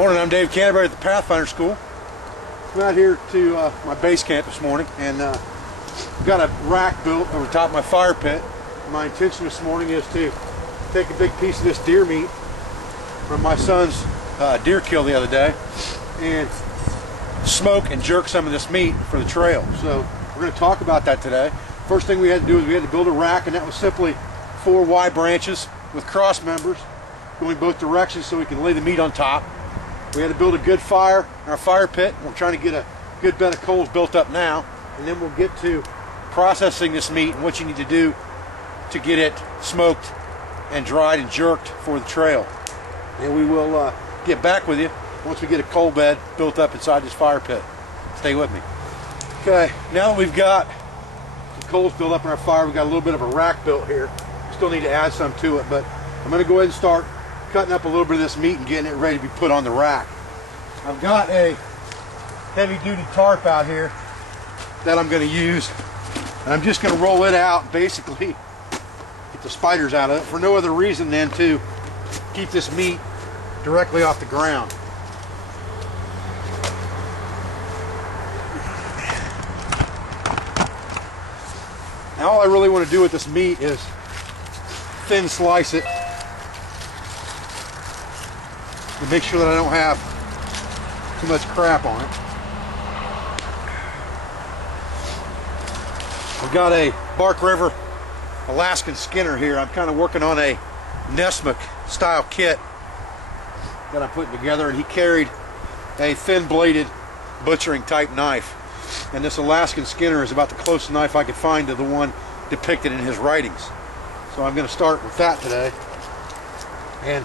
Morning, I'm Dave Canterbury at the Pathfinder School. I'm out here to my base camp this morning, and got a rack built over top of my fire pit. My intention this morning is to take a big piece of this deer meat from my son's deer kill the other day and smoke and jerk some of this meat for the trail. So we're going to talk about that today. First thing we had to do is we had to build a rack, and that was simply 4 Y branches with cross members going both directions so we can lay the meat on top. We had to build a good fire in our fire pit. We're trying to get a good bed of coals built up now, and then we'll get to processing this meat and what you need to do to get it smoked and dried and jerked for the trail. And we will get back with you once we get a coal bed built up inside this fire pit. Stay with me. Okay, now that we've got some coals built up in our fire, we've got a little bit of a rack built here. We still need to add some to it, but I'm going to go ahead and start cutting up a little bit of this meat and getting it ready to be put on the rack. I've got a heavy-duty tarp out here that I'm going to use, and I'm just going to roll it out, basically get the spiders out of it, for no other reason than to keep this meat directly off the ground. Now all I really want to do with this meat is thin slice it to make sure that I don't have too much crap on it. I've got a Bark River Alaskan Skinner here. I'm kind of working on a Nesmuk style kit that I'm putting together, and he carried a thin bladed butchering type knife, and this Alaskan Skinner is about the closest knife I could find to the one depicted in his writings. So I'm going to start with that today, and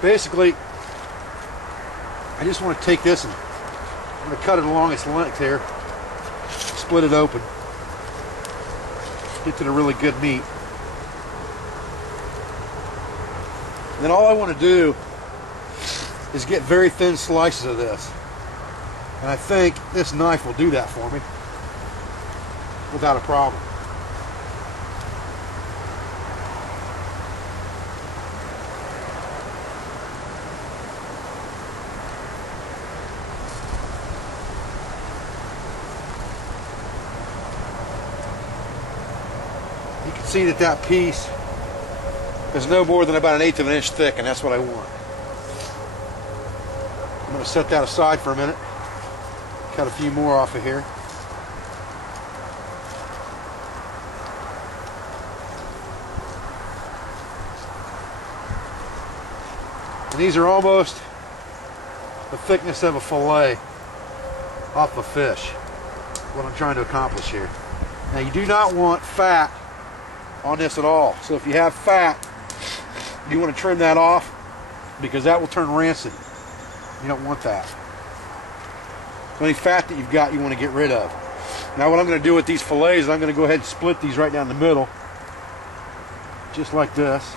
basically I just want to take this and I'm going to cut it along its length here, split it open, get to the really good meat. And then all I want to do is get very thin slices of this, and I think this knife will do that for me without a problem. You can see that that piece is no more than about 1/8 of an inch thick, and that's what I want. I'm going to set that aside for a minute, cut a few more off of here. And these are almost the thickness of a fillet off a fish, what I'm trying to accomplish here. Now you do not want fat on this at all, so if you have fat, you want to trim that off, because that will turn rancid. You don't want that. So any fat that you've got, you want to get rid of. Now what I'm going to do with these fillets is I'm going to go ahead and split these right down the middle, just like this.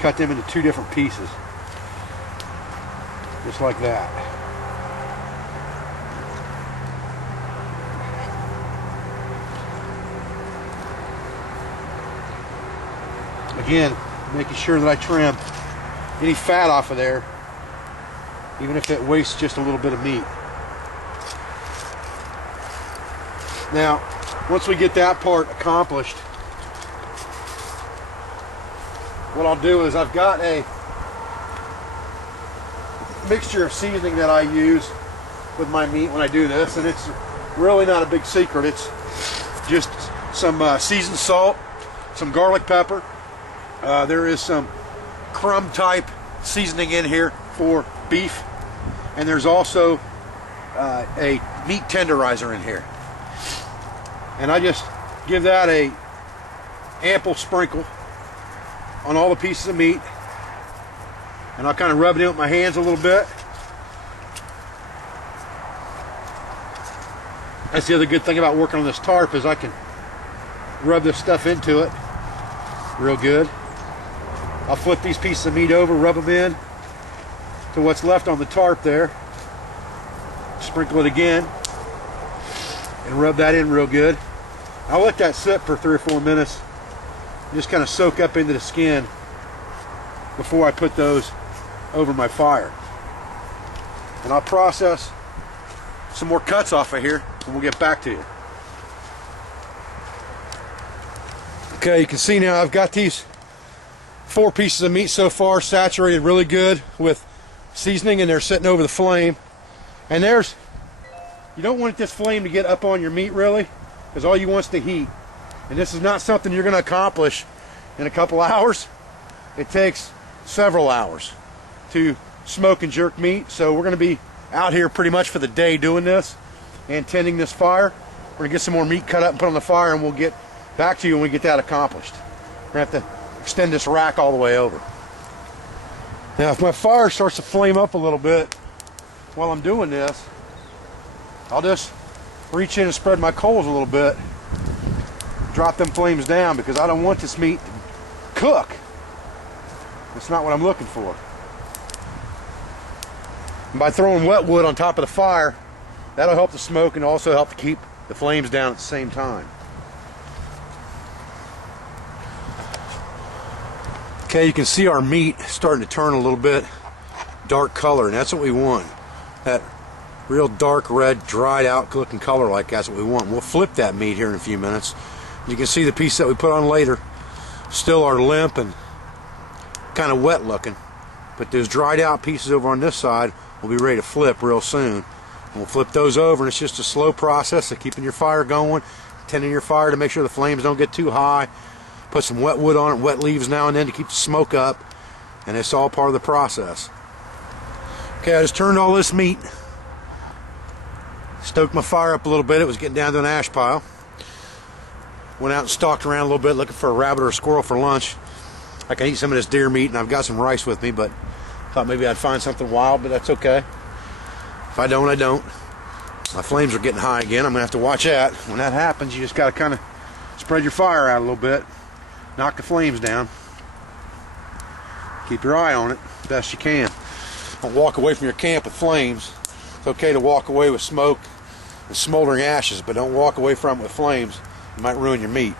Cut them into 2 different pieces, just like that. Again, making sure that I trim any fat off of there, even if it wastes just a little bit of meat. Now, once we get that part accomplished, what I'll do is I've got a mixture of seasoning that I use with my meat when I do this, and it's really not a big secret. It's just some seasoned salt, some garlic pepper. There is some crumb type seasoning in here for beef, and there's also a meat tenderizer in here, and I just give that a ample sprinkle on all the pieces of meat, and I'll kind of rub it in with my hands a little bit. That's the other good thing about working on this tarp, is I can rub this stuff into it real good. I'll flip these pieces of meat over, rub them in to what's left on the tarp there, sprinkle it again, and rub that in real good. I'll let that sit for 3 or 4 minutes, just kind of soak up into the skin before I put those over my fire. And I'll process some more cuts off of here and we'll get back to you. Okay, you can see now I've got these 4 pieces of meat so far saturated really good with seasoning, and they're sitting over the flame. And you don't want this flame to get up on your meat really, because all you want is the heat. And this is not something you're going to accomplish in a couple hours. It takes several hours to smoke and jerk meat. So we're going to be out here pretty much for the day doing this and tending this fire. We're going to get some more meat cut up and put on the fire, and we'll get back to you when we get that accomplished. We're going to have to extend this rack all the way over. Now if my fire starts to flame up a little bit while I'm doing this, I'll just reach in and spread my coals a little bit, drop them flames down, because I don't want this meat to cook. That's not what I'm looking for. And by throwing wet wood on top of the fire, that'll help the smoke and also help to keep the flames down at the same time. Okay, you can see our meat starting to turn a little bit dark color, and that's what we want. That real dark red, dried out looking color like that's what we want. We'll flip that meat here in a few minutes. You can see the piece that we put on later still are limp and kind of wet looking, but those dried out pieces over on this side will be ready to flip real soon. And we'll flip those over, and it's just a slow process of keeping your fire going, tending your fire to make sure the flames don't get too high. Put some wet wood on it, wet leaves now and then to keep the smoke up, and it's all part of the process. Okay, I just turned all this meat, stoked my fire up a little bit. It was getting down to an ash pile. Went out and stalked around a little bit looking for a rabbit or a squirrel for lunch. I can eat some of this deer meat, and I've got some rice with me, but thought maybe I'd find something wild, but that's okay. If I don't, I don't. My flames are getting high again. I'm gonna have to watch that. When that happens, you just gotta kind of spread your fire out a little bit, knock the flames down, keep your eye on it best you can. Don't walk away from your camp with flames. It's okay to walk away with smoke and smoldering ashes, but don't walk away from it with flames. It might ruin your meat.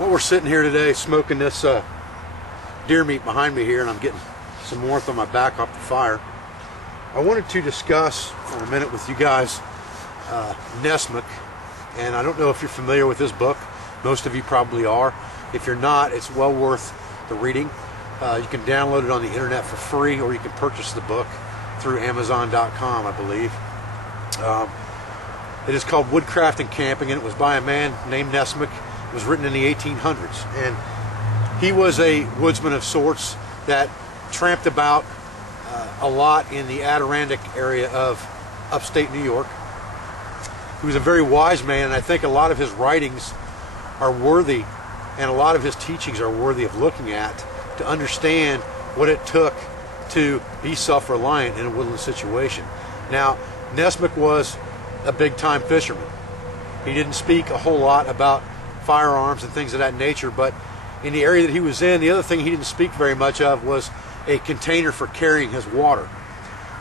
Well, we're sitting here today smoking this deer meat behind me here, and I'm getting some warmth on my back off the fire. I wanted to discuss for a minute with you guys Nesmik, and I don't know if you're familiar with this book. Most of you probably are. If you're not, it's well worth the reading. You can download it on the internet for free, or you can purchase the book through Amazon.com, I believe. It is called Woodcraft and Camping, and it was by a man named Nesmik. It was written in the 1800s, and he was a woodsman of sorts that tramped about a lot in the Adirondack area of upstate New York. He was a very wise man, and I think a lot of his writings are worthy, and a lot of his teachings are worthy of looking at to understand what it took to be self-reliant in a woodland situation. Now, Nesmik was a big-time fisherman. He didn't speak a whole lot about firearms and things of that nature, but in the area that he was in, the other thing he didn't speak very much of was a container for carrying his water.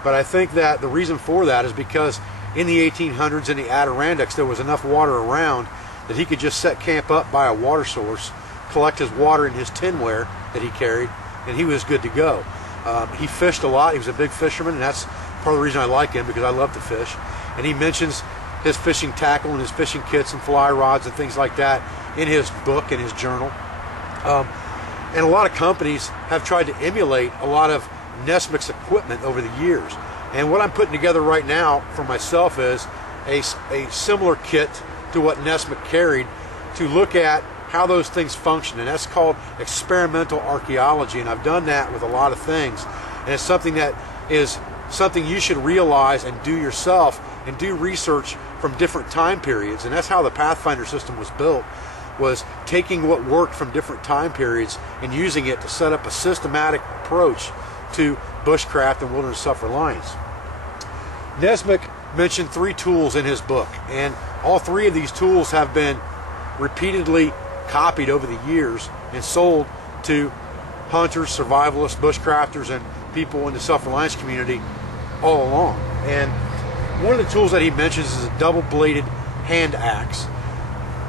But I think that the reason for that is because in the 1800s in the Adirondacks there was enough water around that he could just set camp up by a water source, collect his water in his tinware that he carried, and he was good to go. He fished a lot. He was a big fisherman, and that's part of the reason I like him, because I love to fish. And he mentions his fishing tackle and his fishing kits and fly rods and things like that in his book and his journal. And a lot of companies have tried to emulate a lot of Nesmik's equipment over the years. And what I'm putting together right now for myself is a similar kit to what Nesmik carried, to look at how those things function, and that's called experimental archaeology. And I've done that with a lot of things, and it's something that is something you should realize and do yourself, and do research from different time periods. And that's how the Pathfinder system was built, was taking what worked from different time periods and using it to set up a systematic approach to bushcraft and wilderness self-reliance. Nesmik mentioned 3 tools in his book, and all 3 of these tools have been repeatedly copied over the years and sold to hunters, survivalists, bushcrafters, and people in the self-reliance community all along. And one of the tools that he mentions is a double-bladed hand axe.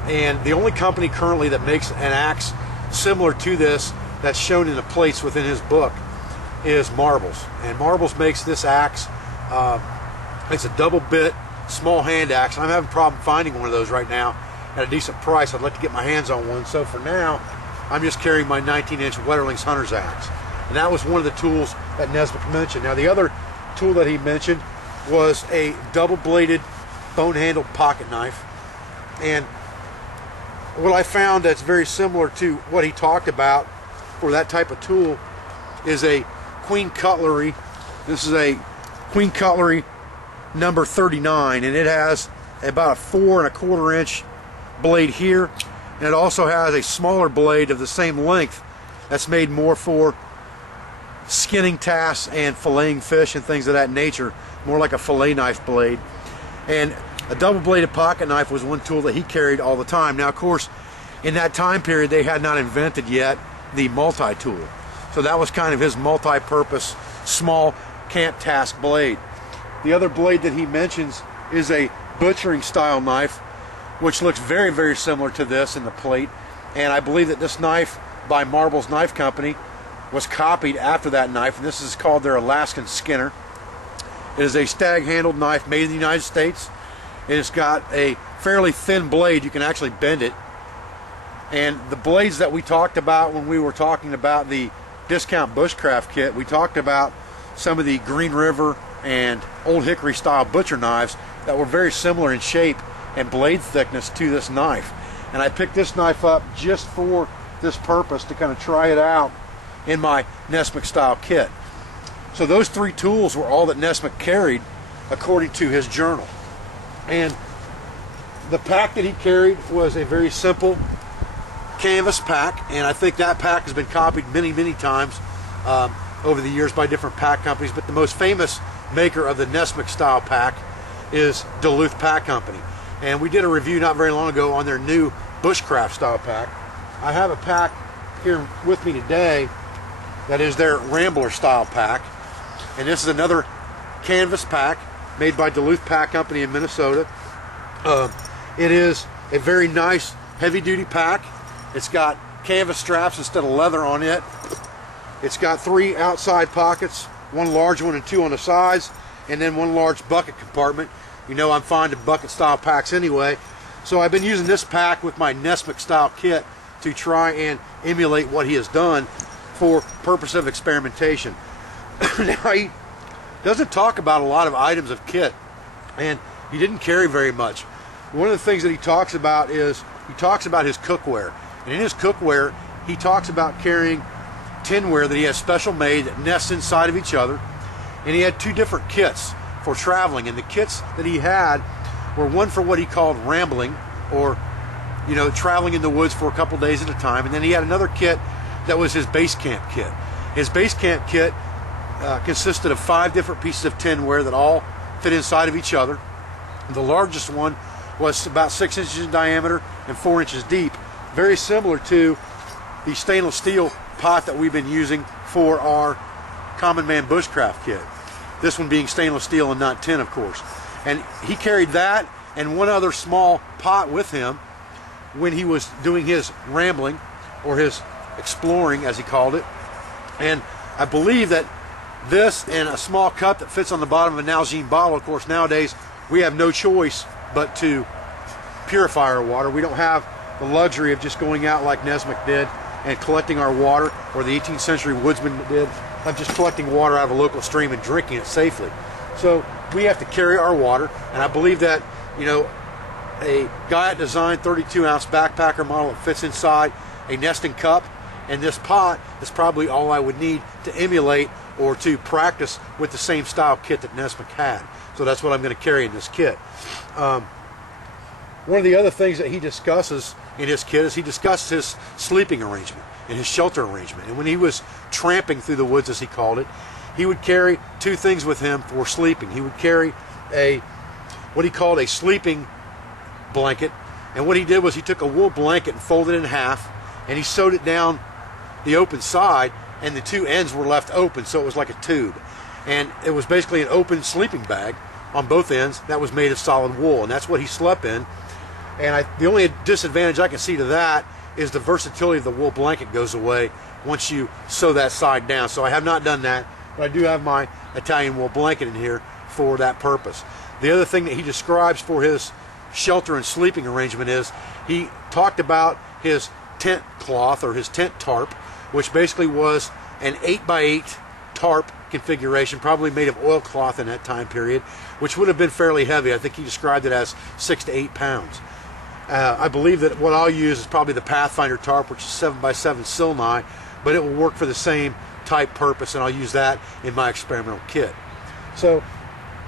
And the only company currently that makes an axe similar to this, that's shown in the plates within his book, is Marbles. And Marbles makes this axe. It's a double bit small hand axe. I'm having a problem finding one of those right now at a decent price. I'd like to get my hands on one. So for now, I'm just carrying my 19-inch Wetterlings Hunter's axe. And that was one of the tools that Nesbitt mentioned. Now the other tool that he mentioned was a double-bladed bone-handled pocket knife. And what I found that's very similar to what he talked about for that type of tool is a Queen Cutlery. This is a Queen Cutlery number 39, and it has about a 4 1/4 inch blade here, and it also has a smaller blade of the same length that's made more for skinning tasks and filleting fish and things of that nature, more like a fillet knife blade. And a double-bladed pocket knife was one tool that he carried all the time. Now, of course, in that time period, they had not invented yet the multi-tool. So that was kind of his multi-purpose, small camp task blade. The other blade that he mentions is a butchering style knife, which looks very, very similar to this in the plate. And I believe that this knife by Marbles Knife Company was copied after that knife, and this is called their Alaskan Skinner. It is a stag-handled knife made in the United States. It's got a fairly thin blade. You can actually bend it. And the blades that we talked about when we were talking about the discount bushcraft kit, we talked about some of the Green River and Old Hickory style butcher knives that were very similar in shape and blade thickness to this knife. And I picked this knife up just for this purpose, to kind of try it out in my Nesbitt style kit. So those three tools were all that Nesbitt carried according to his journal. And the pack that he carried was a very simple canvas pack, and I think that pack has been copied many, many times over the years by different pack companies, but the most famous maker of the Nesbitt style pack is Duluth Pack Company. And we did a review not very long ago on their new bushcraft style pack. I have a pack here with me today that is their Rambler style pack, and this is another canvas pack made by Duluth Pack Company in Minnesota. It is a very nice heavy-duty pack. It's got canvas straps instead of leather on it. It's got 3 outside pockets, 1 large one and 2 on the sides, and then 1 large bucket compartment. You know I'm fond of bucket style packs anyway. So I've been using this pack with my Nesbitt style kit to try and emulate what he has done for purpose of experimentation. Now, he doesn't talk about a lot of items of kit, and he didn't carry very much. One of the things that he talks about is he talks about his cookware. And in his cookware, he talks about carrying tinware that he has special made that nests inside of each other. And he had 2 different kits for traveling. And the kits that he had were one for what he called rambling, or, you know, traveling in the woods for a couple days at a time. And then he had another kit that was his Basecamp kit. His Basecamp kit consisted of 5 different pieces of tinware that all fit inside of each other. The largest one was about 6 inches in diameter and 4 inches deep, very similar to the stainless steel pot that we've been using for our Common Man bushcraft kit. This one being stainless steel and not tin, of course. And he carried that and 1 other small pot with him when he was doing his rambling, or his exploring as he called it. And I believe that this and a small cup that fits on the bottom of a Nalgene bottle, of course nowadays we have no choice but to purify our water. We don't have the luxury of just going out like Nesbitt did and collecting our water, or the 18th century woodsman did, of just collecting water out of a local stream and drinking it safely. So we have to carry our water, and I believe that, you know, a Guyot Design 32-ounce backpacker model that fits inside a nesting cup and this pot is probably all I would need to emulate or to practice with the same style kit that Nesbitt had. So that's what I'm going to carry in this kit. One of the other things that he discusses in his kit is he discusses his sleeping arrangement and his shelter arrangement. And when he was tramping through the woods, as he called it, he would carry 2 things with him for sleeping. He would carry what he called a sleeping blanket, and what he did was he took a wool blanket and folded it in half, and he sewed it down the open side, and the 2 ends were left open, so it was like a tube. And it was basically an open sleeping bag on both ends that was made of solid wool, and that's what he slept in. And the only disadvantage I can see to that is the versatility of the wool blanket goes away once you sew that side down. So I have not done that. but I do have my Italian wool blanket in here for that purpose. The other thing that he describes for his shelter and sleeping arrangement is he talked about his tent cloth or his tent tarp, which basically was an 8x8 tarp configuration, probably made of oilcloth in that time period, which would have been fairly heavy. I think he described it as 6 to 8 pounds. I believe that what I'll use is probably the Pathfinder tarp, which is 7x7 Silnai, but it will work for the same type purpose, and I'll use that in my experimental kit. So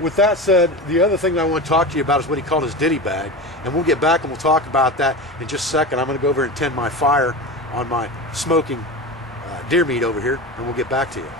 with that said, the other thing that I want to talk to you about is what he called his ditty bag, and we'll get back and we'll talk about that in just a second. I'm going to go over and tend my fire on my smoking deer meat over here, and we'll get back to you.